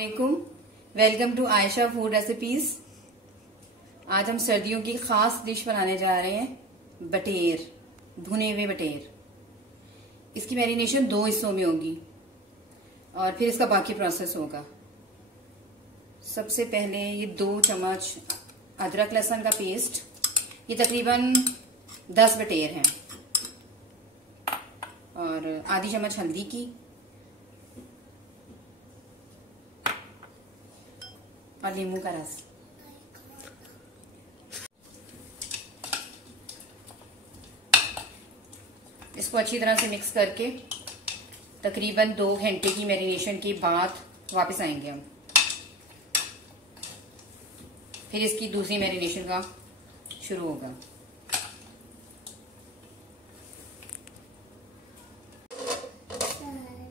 अस्सलामुअलैकुम। Welcome to Ayesha food recipes. आज हम सर्दियों की खास डिश बनाने जा रहे हैं, बटेर, भुने हुए बटेर। इसकी मैरिनेशन 2 हिस्सों में होगी और फिर इसका बाकी प्रोसेस होगा। सबसे पहले ये 2 चम्मच अदरक लहसुन का पेस्ट, ये तकरीबन 10 बटेर हैं, और आधी चम्मच हल्दी की और नींबू का रस। इसको अच्छी तरह से मिक्स करके तकरीबन 2 घंटे की मैरिनेशन के बाद वापस आएंगे हम। फिर इसकी दूसरी मैरिनेशन का शुरू होगा।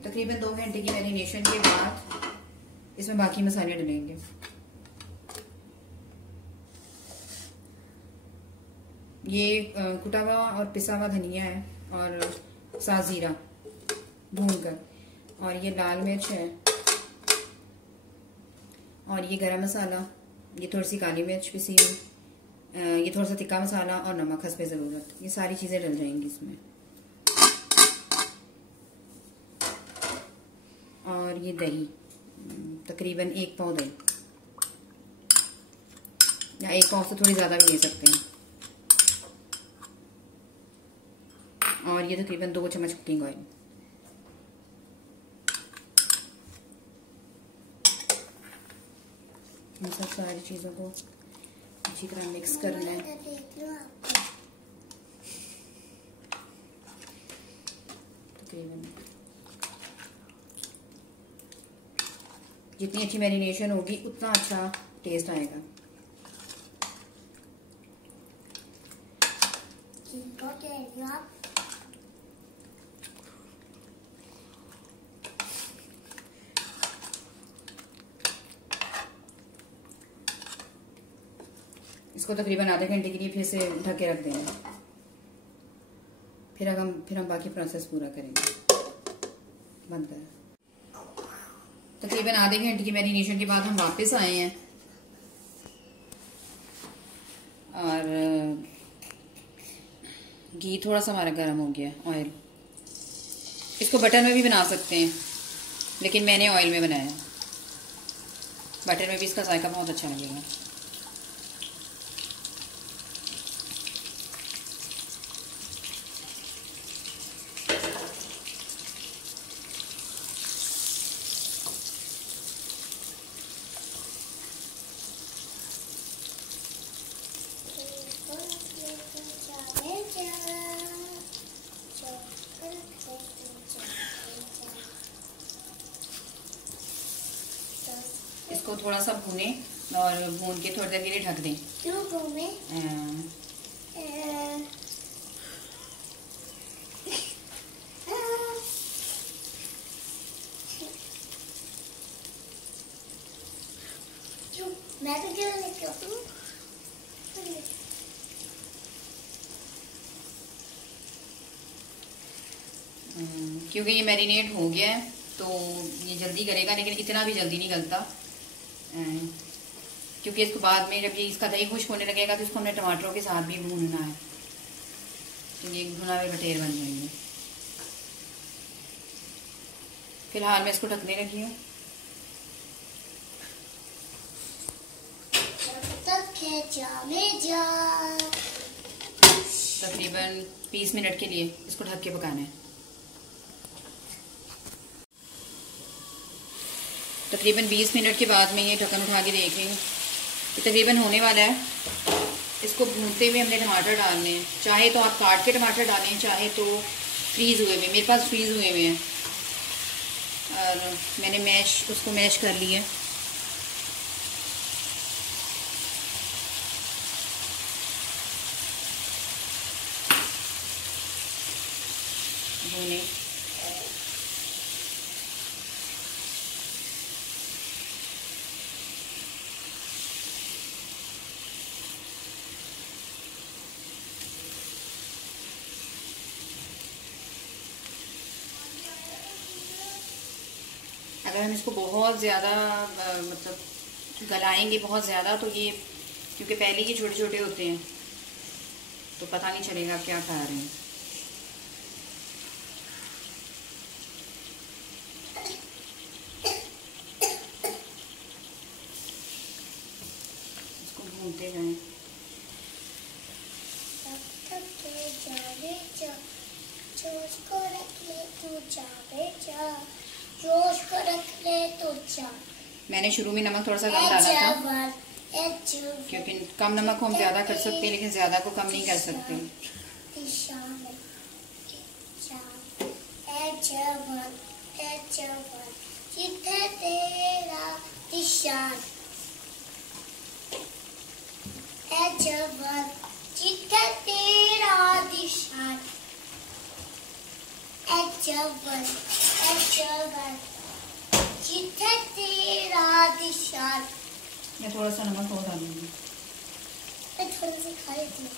तकरीबन 2 घंटे की मैरिनेशन के बाद इसमें बाकी मसाले डलेंगे। ये कुटा हुआ और पिसा हुआ धनिया है और साथ जीरा भूनकर, और ये लाल मिर्च है, और ये गरम मसाला, ये थोड़ी सी काली मिर्च पिसी हुई, ये थोड़ा सा तिक्का मसाला और नमक हस्बे ज़रूरत। ये सारी चीज़ें डल जाएंगी इसमें। और ये दही, तकरीबन 1 पाव दही, या 1 पाव से थोड़ी ज़्यादा भी ले सकते हैं। और ये तकरीबन 2 चम्मच कुकिंग ऑयल। इन सब सारी चीज़ों को अच्छी तरह मिक्स करना है। तकरीबन जितनी अच्छी मैरिनेशन होगी उतना अच्छा टेस्ट आएगा। इसको तकरीबन आधे घंटे के लिए फिर से ढक के रख देंगे। फिर हम बाकी प्रोसेस पूरा करेंगे। बंद कर। तकरीबन आधे घंटे की मैरिनेशन के बाद हम वापस आए हैं, और घी थोड़ा सा हमारा गर्म हो गया, ऑयल। इसको बटर में भी बना सकते हैं, लेकिन मैंने ऑयल में बनाया। बटर में भी इसका जायका बहुत अच्छा लगेगा। इसको थोड़ा सा भूने, और भून के थोड़ी देर के लिए ढक दें। क्यों भूने? मैं तो क्यों लेके आऊं? क्योंकि ये मैरिनेट हो गया है तो ये जल्दी करेगा, लेकिन इतना भी जल्दी नहीं गलता, क्योंकि इसको बाद में जब ये इसका दही खुश्क होने लगेगा तो इसको हमने टमाटरों के साथ भी भूनना है, तो ये भुना हुए बटेर बन जाएंगे। फिलहाल मैं इसको ढकने लगी हूँ। तकरीबन 20 मिनट के लिए इसको ढक के पकाना है। तकरीबन 20 मिनट के बाद मैं ये ढक्कन उठा के देख रही हूँ कि तकरीबन होने वाला है। इसको भूनते हुए हमने टमाटर डालने हैं। चाहे तो आप काट के टमाटर डालें, चाहे तो फ्रीज़ हुए हुए। मेरे पास फ्रीज़ हुए हुए हैं, और मैंने उसको मैश कर लिया। भूने अगर अगर हम इसको बहुत ज़्यादा मतलब गलाएंगे बहुत ज़्यादा तो ये, क्योंकि पहले ये छोटे छोटे होते हैं तो पता नहीं चलेगा आप क्या खा रहे हैं। इसको भूनते जाएं। जोश को रख ले तू जावे जा, जोश को रख ले तू जा। मैंने शुरू में नमक थोड़ा सा कम डाला था, क्योंकि कम नमक को हम ज़्यादा कर सकते हैं लेकिन ज़्यादा को कम नहीं कर सकते। जिथे तेरा निशान, जिथे तेरा निशान, जिथे तेरा निशान। मैं थोड़ा सा नमक और डालूंगी। मैं थोड़ी सी खा लेती हूँ।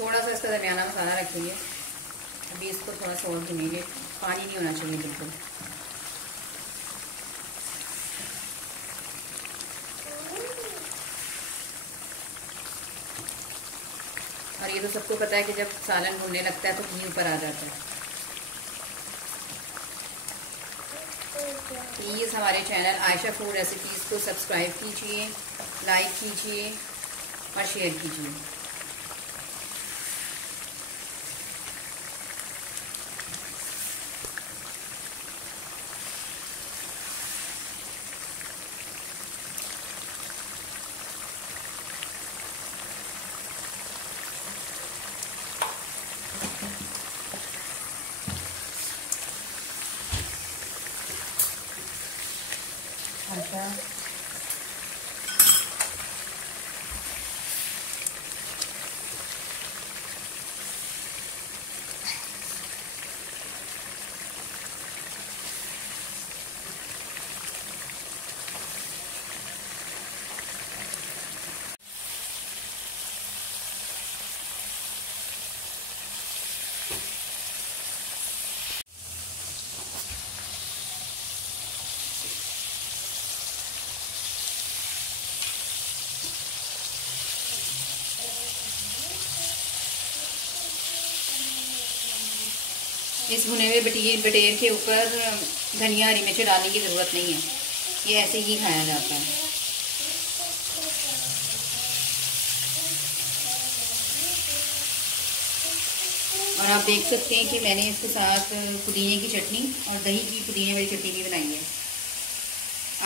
थोड़ा सा इसका दरमियाना मसाला रखेंगे। अभी इसको थोड़ा सा और भूनेंगे, पानी नहीं होना चाहिए बिल्कुल। और ये तो सबको पता है कि जब सालन भुनने लगता है तो घी ऊपर आ जाता है। प्लीज़ हमारे चैनल आयशा फूड रेसिपीज़ को सब्सक्राइब कीजिए, लाइक कीजिए और शेयर कीजिए। अच्छा, इस भुने हुए बटेर के ऊपर धनिया हरी मिर्च डालने की ज़रूरत नहीं है, ये ऐसे ही खाया जाता है। और आप देख सकते हैं कि मैंने इसके साथ पुदीने की चटनी और दही की पुदीने वाली चटनी भी बनाई है।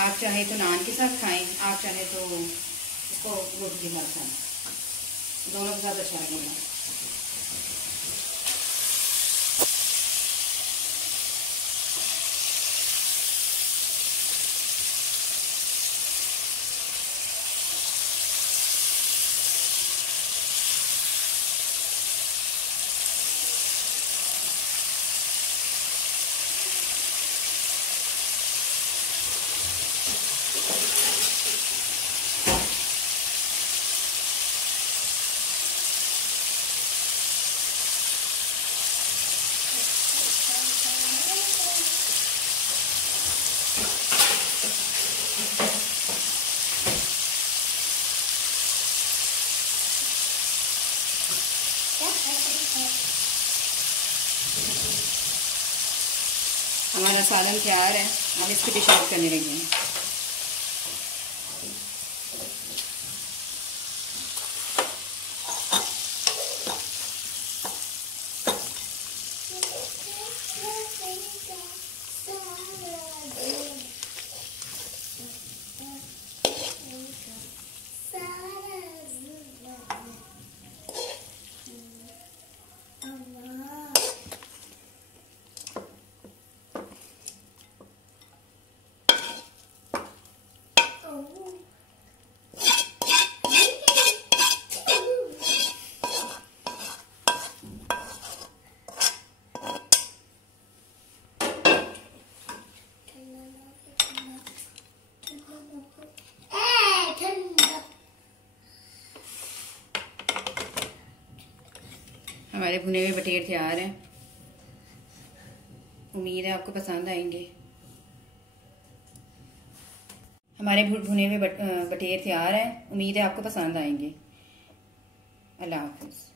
आप चाहे तो नान के साथ खाएं, आप चाहे तो इसको रोटी के साथ खाएं, दोनों के साथ अच्छा लगेगा। हमारा सालन तैयार है, हम इसकी डिश आउट करने लगे हैं। हमारे भुने हुए बटेर तैयार हैं। उम्मीद है आपको पसंद आएंगे। हमारे भुने हुए बटेर तैयार हैं। उम्मीद है आपको पसंद आएंगे। अल्लाह हाफिज़।